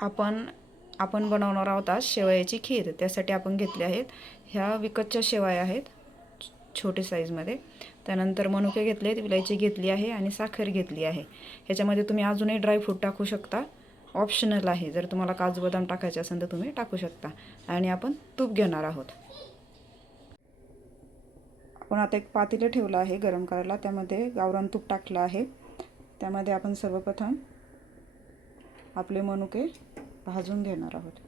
आपण बनवणार आहोत आज शेवयाची खीर। त्यासाठी आपण घेतले आहेत ह्या विकतच्या शेवया आहेत छोटी साईजमध्ये। त्यानंतर मनुके घेतले, विलायची घेतली आहे आणि साखर घेतली आहे। ह्याच्यामध्ये तुम्ही अजूनही ड्रायफ्रूट टाकू शकता, ऑप्शनल आहे। जर तुम्हाला काजू बदाम टाकायचे असेल तर तुम्ही टाकू शकता। आणि आपण तूप घेणार आहोत। आपण आता एक पातेलं ठेवलं आहे गरम करायला, त्यामध्ये गावरान तूप टाकलं आहे। त्यामध्ये आपण सर्वप्रथम आपले मनुके भाजून घेणार आहोत।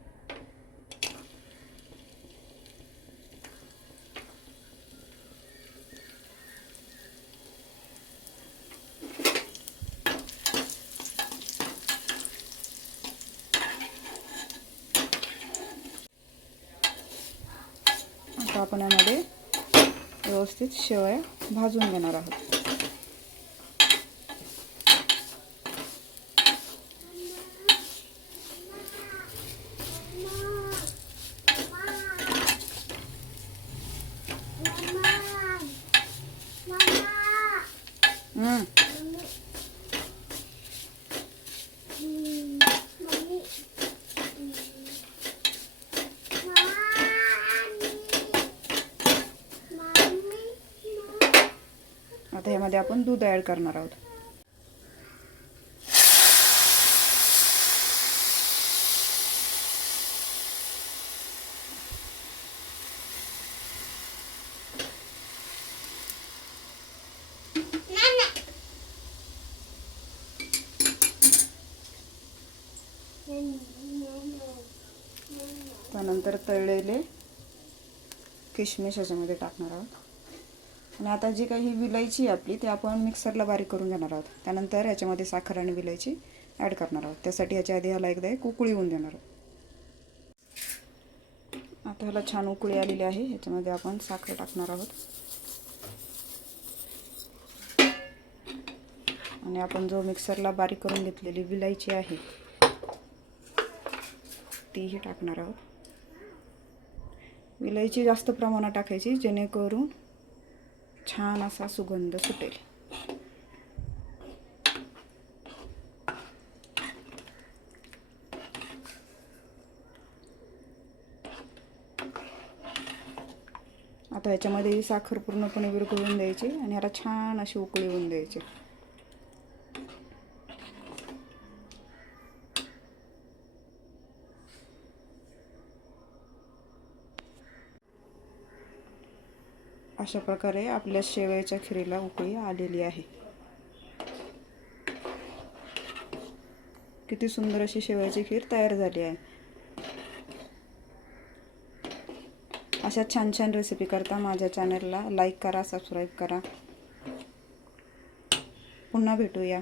आता आपण यामध्ये व्यवस्थित शेवया भाजून घेणार आहोत। आता यामध्ये आपण दूध ॲड करणार आहोत। त्यानंतर तळलेले किशमिश याच्यामध्ये टाकणार आहोत। आणि आता जी काही विलायची आपली ती आपण मिक्सरला बारीक करून घेणार आहोत। त्यानंतर याच्यामध्ये साखर आणि विलायची ॲड करणार आहोत। त्यासाठी याच्या आधी ह्याला एकदा एक उकळी येऊन देणार आहोत। आता ह्याला छान उकळी आलेली आहे। याच्यामध्ये आपण साखर टाकणार आहोत आणि आपण जो मिक्सरला बारीक करून घेतलेली विलायची आहे तीही टाकणार आहोत। विलायची जास्त प्रमाणात टाकायची जेणेकरून छान असा सुगंध सुटेल। आता याच्यामध्ये साखर पूर्णपणे विरघळून द्यायची आणि याला छान अशी उकळी येऊन द्यायची। अशा प्रकारे आपल्या शेवयाच्या खीरीला उकळी आलेली आहे। किती सुंदर अशी शेवयाची खीर तयार झाली आहे। अशा छान छान रेसिपी करता माझ्या चॅनलला लाईक करा, सबस्क्राईब करा। पुन्हा भेटूया।